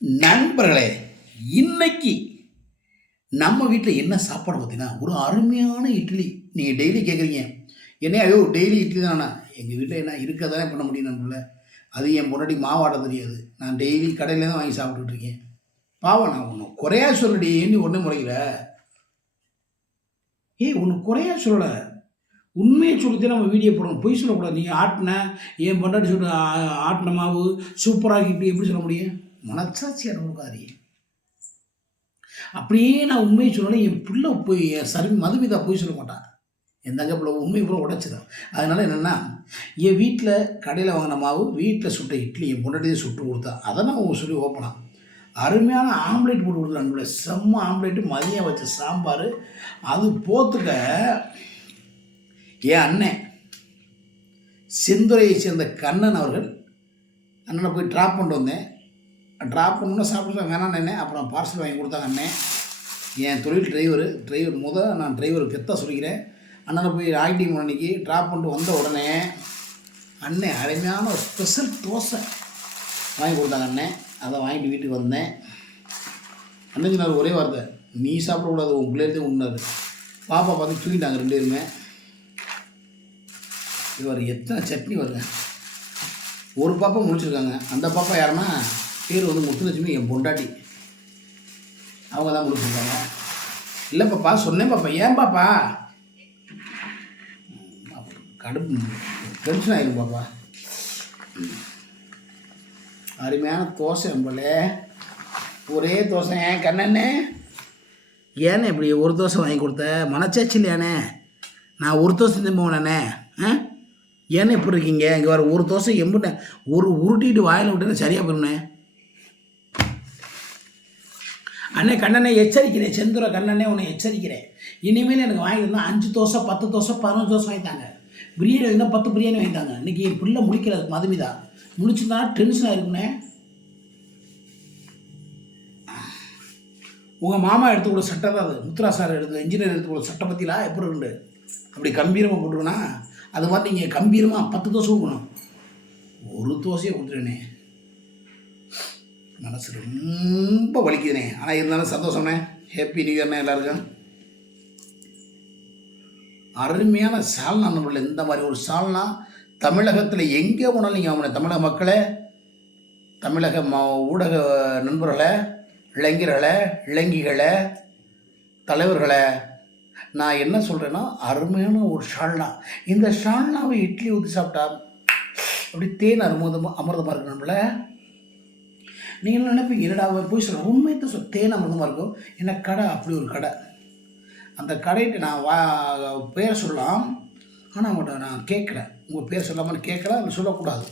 நண்பர்களே இன்னைக்கு நம்ம வீட்டில் என்ன சாப்பாடு பார்த்தீங்கன்னா ஒரு அருமையான இட்லி. நீங்கள் டெய்லி கேட்குறீங்க என்ன ஐயோ டெய்லி இட்லி தானே? எங்கள் வீட்டில் என்ன இருக்கிறதானே பண்ண முடியும் நம்மள அது என் பொண்டாட்டி மாவாட தெரியாது. நான் டெய்லி கடையில் தான் வாங்கி சாப்பிட்டுட்டு இருக்கேன். பாவம் நான் ஒன்றும் குறையா சொல்லடி ஏன்னு ஒன்றும் முறையில? ஏய் ஒன்று குறையா சொல்லலை. உண்மையை சொல்லித்தே நம்ம வீடியோ போடணும் பொய் சொல்லக்கூடாது. நீ ஆட்டின என் பொண்டாட்டி சொல்ற ஆட்டின மாவு சூப்பராக இப்படி எப்படி சொல்ல முடியும்? மனசாட்சி அனுபவக்காரி அப்படியே நான் உண்மையை சொல்லணும். என் பிள்ளை போய் என் சரி மதுமிதா போய் சொல்ல மாட்டான் என் தங்க உண்மை பூரா உடைச்சிடும் அதனால என்னென்னா என் வீட்டில் கடையில் வாங்கின மாவு வீட்டில் சுட்ட இட்லி என் பொண்டாட்டியே சுட்டு கொடுத்தா அதை நான் உங்க சொல்லி ஓப்பனான் அருமையான ஆம்லேட் போட்டு கொடுத்தேன் நம்மள செம்ம ஆம்லேட்டு மதியம் வச்ச சாம்பார். அது போத்துக்க என் அண்ணன் செந்துறையை சேர்ந்த கண்ணன் அவர்கள் அண்ணனை போய் ட்ராப் பண்ணிட்டு வந்தேன். ட்ராப் பண்ணணும் சாப்பிட்டு வேணாம் நின்னேன். அப்புறம் பார்சல் வாங்கி கொடுத்தாங்க அண்ணே. என் தொழில் டிரைவர் டிரைவர் முத நான் டிரைவர் கெத்தாக சொல்லிக்கிறேன். அண்ணனை போய் ஆக்டி அன்னைக்கு ட்ராப் பண்ணிட்டு வந்த உடனே அண்ணே அருமையான ஒரு ஸ்பெஷல் தோசை வாங்கி கொடுத்தாங்க அண்ணே. அதை வாங்கிட்டு வீட்டுக்கு வந்தேன். அண்ணன் நான் ஒரே வார்த்தை. நீ சாப்பிடக்கூடாது உன் பிள்ளையிலே உண்ணாரு. பாப்பா பார்த்து தூக்கிட்டாங்க ரெண்டு பேருமே. இவர் எத்தனை சட்னி வருங்க ஒரு பாப்பா முடிச்சிருக்காங்க அந்த பாப்பா யாருன்னா பேர் வந்து முத்துலட்சுமி என் பொண்டாட்டி. அவங்க தான் கொடுத்துருக்காங்க. இல்லை பாப்பா சொன்னேன் பாப்பா. ஏன் பாப்பா? கடுப்பு டென்ஷன் ஆயிரும் பாப்பா. அருமையான தோசை நம்மளே ஒரே தோசை. ஏன் கண்ணண்ணே? ஏண்ணே இப்படி ஒரு தோசை வாங்கி கொடுத்த? மனச்சாச்சு இல்லையாண்ணே நான் ஒரு தோசை திம்போனே ஆ? ஏண்ணே இப்படி இருக்கீங்க? இங்கே வர ஒரு தோசை எம்புட்டேன் ஒரு உருட்டிட்டு வாயில் விட்டேன்னு சரியாக போயிருண்ணே அண்ணே கண்ணனை எச்சரிக்கிறேன். செந்துர கண்ணனே உன்னை எச்சரிக்கிறேன். இனிமேல் எனக்கு வாங்கியிருந்தா அஞ்சு தோசை பத்து தோசை பதினஞ்சு தோசை வாங்கிட்டாங்க பிரியாணி வாங்கினா பத்து பிரியாணி வாங்கிட்டாங்க இன்றைக்கி என் பிள்ளை முடிக்கிறது மதுமிதா. முடிச்சுருந்தா டென்ஷன் ஆயிருக்குண்ணே உங்கள் மாமா எடுத்துக்கூட சட்டை தான் அது. முத்துரா சார் எடுத்து இன்ஜினியர் எடுத்து கூட சட்டை பற்றிலாம் எப்படி உண்டு அப்படி கம்பீரமாக போட்டுருக்கனா அது மாதிரி நீங்கள் கம்பீரமாக பத்து தோசை கொடுக்கணும். ஒரு தோசையை கொடுத்துருவேனே. மனசு ரொம்ப வலிக்குதுனே. ஆனால் இருந்தாலும் சந்தோஷம்ண்ணே ஹேப்பி நியூ இயர்ண்ணே எல்லாருக்கும். அருமையான சால்னா நம்மள இந்த மாதிரி ஒரு சால்னா தமிழகத்தில் எங்கே போனாலும் நீங்கள் வாங்கின தமிழக மக்களே தமிழக ம ஊடக நண்பர்களே இளைஞர்களே இளைஞிகளை தலைவர்களே நான் என்ன சொல்கிறேன்னா அருமையான ஒரு ஷால்னா இந்த ஷால்னாவை இட்லி ஊற்றி சாப்பிட்டா அப்படி தேன் அருமதமாக அமிர்தமாக இருக்கு நம்மள நீங்கள் நினைப்பீங்க? என்னடா அவன் போய் சொல்கிறேன் உண்மையத்தை சொல். தேன் அமிர்தமாக இருக்கும். என்ன கடை? அப்படி ஒரு கடை. அந்த கடைக்கு நான் வா பேர் சொல்லலாம். ஆனால் அவங்கள்ட்ட நான் கேட்கல. உங்கள் பேர் சொல்லாமல் கேட்கல. அதை சொல்லக்கூடாது.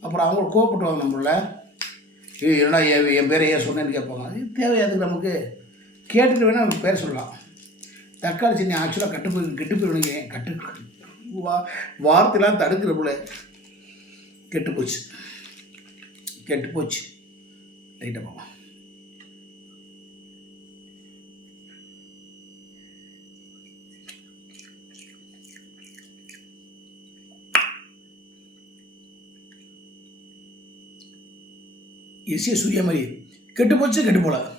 அப்புறம் அவங்க கோவப்பட்டுவாங்க நம்மள. ஏய் என்னடா என் என் பேரை ஏன் சொன்னேன்னு கேட்பாங்க. அது தேவையாது நமக்கு. கேட்டுட்டு வேணால் அவங்க பேர் சொல்லலாம். தக்காளி சின்ன ஆக்சுவலாக கட்டு போய் கெட்டு போயிடுங்க. கட்டு வா வார்த்தைலாம் தடுக்கிற போல கெட்டு போச்சு. கெட்டு போச்சு. லைட்டாக பார்ப்போம். எஸ்ஏ சூர்யா மாதிரி கெட்டு போச்சு கெட்டு போல.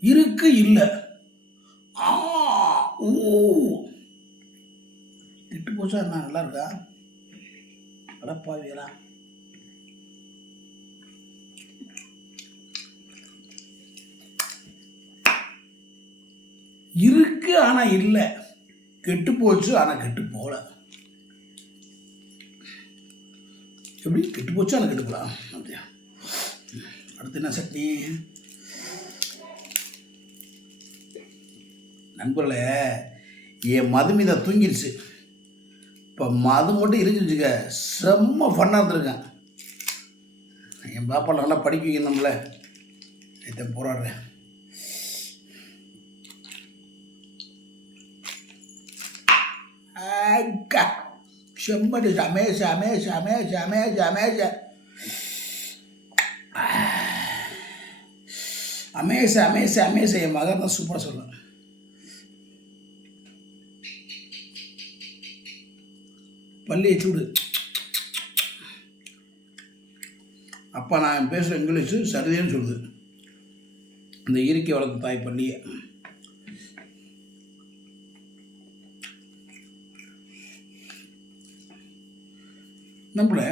இருக்கு இல்லை. ஆ ஓ. கெட்டு போச்சா இருந்தா நல்லா இருக்கா? அடப்பாவியலாம் இருக்கு ஆனால் இல்லை. கெட்டு போச்சு ஆனால் கெட்டு போகல. எப்படி? கெட்டு போச்சு ஆனால் கெட்டு போகலாம் அப்படியா. அடுத்து என்ன சட்னி? நண்பர்களே என் மதுமிதா தூங்கிடுச்சு இப்போ மது மட்டும் இருந்துச்சுக்க செம்ம ஃபன்னாக இருந்திருக்கேன். என் பாப்பா நல்லா படிக்க வைக்கணும்ல. இதை போராடுறேன். அக்கா செம்மடி சமேச அமேச அமேச அமேச அமேச அமேச அமேச அமேச என் மகன் தான் சூப்பராக சொல்லுவேன் பள்ளியை சூடு. அப்போ நான் பேசுகிற இங்கிலீஷு சரிதேன்னு சொல்லுது. இந்த இயற்கை வளர்த்த தாய் பள்ளியை. நம்மளை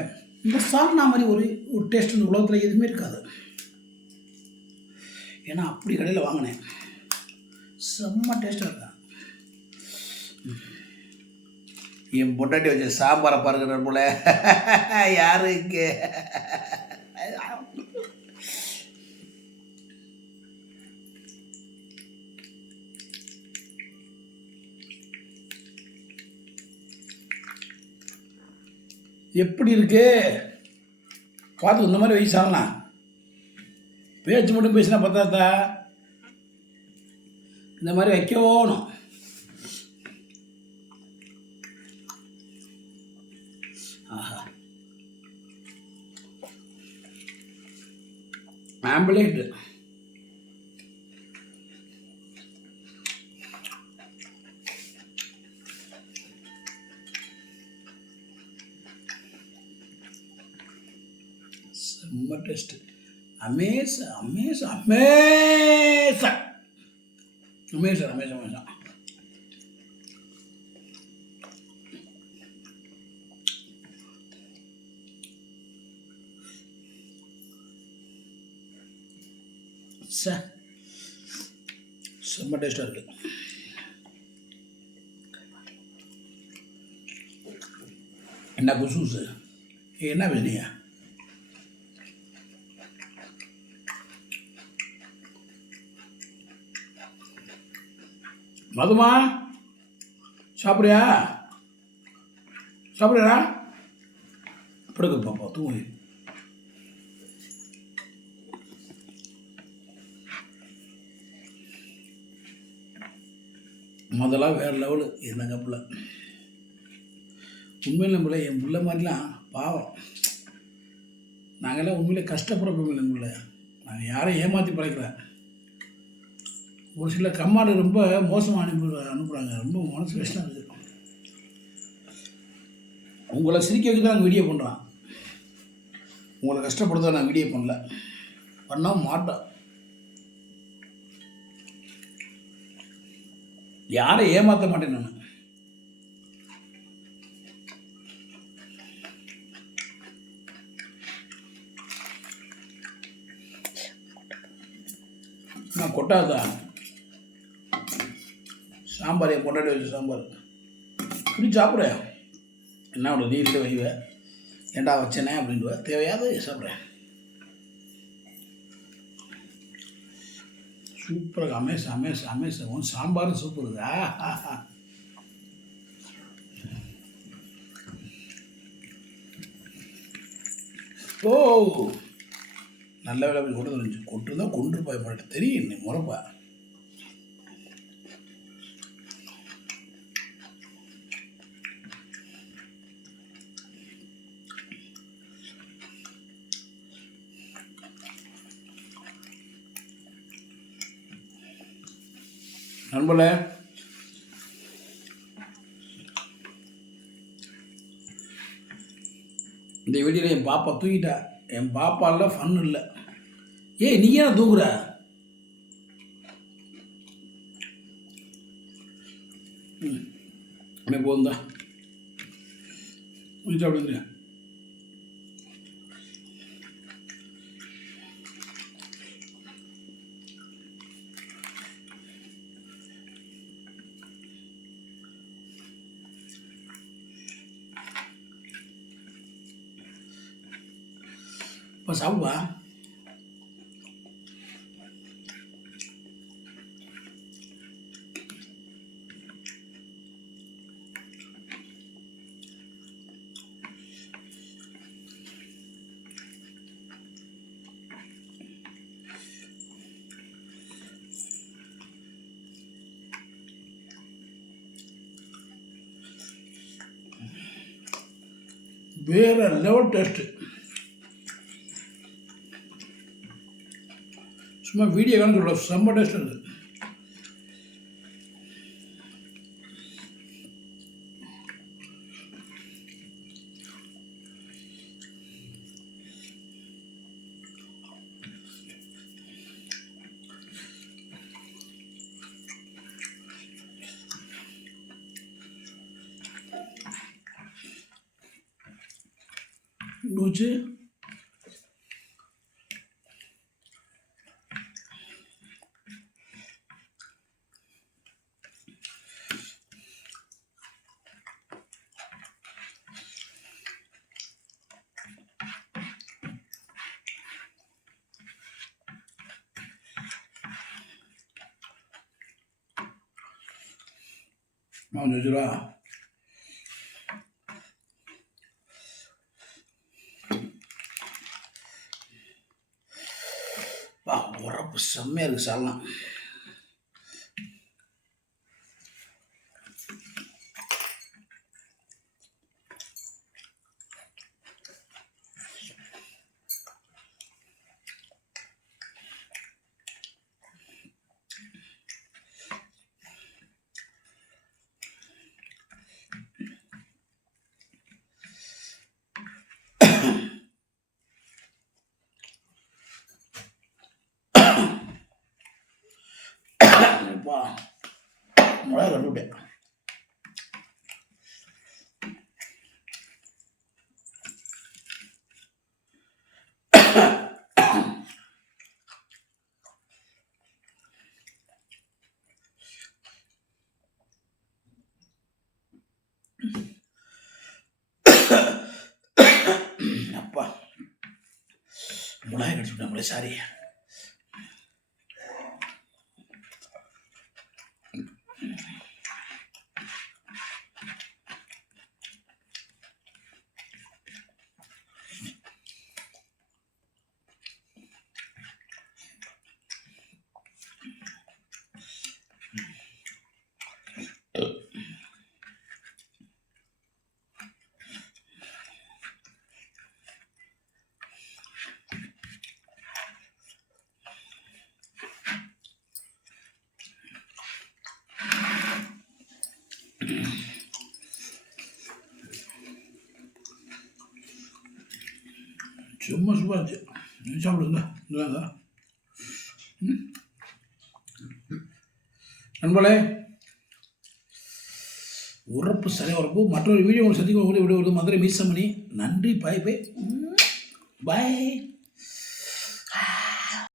இந்த சால்னா மாதிரி ஒரு ஒரு டேஸ்ட் இந்த உலகத்தில் எதுவுமே இருக்காது. ஏன்னா அப்படி கடையில் வாங்கினேன். செம்ம டேஸ்ட்டாக இருக்கா என் பொட்டாட்டி வச்ச சாம்பாரை பாருங்க போல யாருக்கு எப்படி இருக்கு? பார்த்து இந்த மாதிரி வயசாகலாம் பேச்சு மட்டும் பேசினா பார்த்தாத்தா இந்த மாதிரி வைக்கணும். ஆஹா. ஆம்புலேட் செம்ம டேஸ்ட் அமேச அமேச அமேச அமேச அமேச அமேச செம்ம டேஸ்டாக இருக்குது என்ன குசூசு என்ன பேசுனீங்க மதுமா சாப்பிட்றியா? சாப்பிட்றா படுக்க பாப்பா தூங்கு. முதல்ல வேறு லெவலு என்னங்க பிள்ளை? உண்மையில் நம்மள என் பிள்ளை மாதிரிலாம் பாவம். நாங்கள்லாம் உண்மையிலே கஷ்டப்படுறோம் இல்லை பிள்ளை. நாங்கள் யாரையும் ஏமாற்றி பழைக்கல. ஒரு சில கம்மாடு ரொம்ப மோசமாக அனுப்பி அனுப்புகிறாங்க ரொம்ப மனசு கஷ்டம் இருக்குது உங்களை சிரிக்க வைக்க தான் வீடியோ பண்ணுறான் உங்களை கஷ்டப்படுத்த நான் வீடியோ பண்ணல. பண்ணால் மாட்டோம். யாரை ஏமாற்ற மாட்டேன் நான்? நான் கொட்டாதான். சாம்பார் என் பொண்டாட்டி வச்சு சாம்பார். இப்படி சாப்பிட்றேன். என்ன ஒன்று நீர்கிட்ட வைவேன் ஏண்டா வச்சேனே அப்படின்ட்டு தேவையாத சாப்பிட்றேன். சூப்பராக அமேஸ் அமேஸ் அமேஸ் உன் சாம்பார் சூப்பருதா ஓ நல்ல வேலை அப்படி கொண்டு வந்து கொண்டு தான் கொண்டு போய் மாட்டேன் தெரியும். நீ முறப்பா. நண்பர்களே இந்த வீடியோவில் என் பாப்பா தூக்கிட்டா. என் பாப்பாவில் ஃபன் இல்லை. ஏய் நீ ஏன் தூக்குற? ம். போதும் தான் முடிச்சா அப்படிங்க இப்போ சாப்பிடுவா வேற லெவல் டேஸ்ட்டு சும்மா வீடியோ காலம் சொல்ல செம்ம டேஸ்ட் இருந்தது. ருச்சி இருக்குது குண்டு வச்சு நான் வச்சுருவா வா உரப்பு செம்மையாக இருக்குது சாலாம் அப்பா Ouais, la nouvelle. apa mulai dari sudah mulai sehari ya. சும்மா சூப்பராக இருந்துச்சு சாப்பிடுங்க இந்தாங்க. நண்பர்களே உறப்பு சரியாக உறப்பு மற்றொரு வீடியோ உங்களுக்கு சந்திக்கும் வீடியோ மதுரை மீசமணி. நன்றி பாய் பாய். பாய்.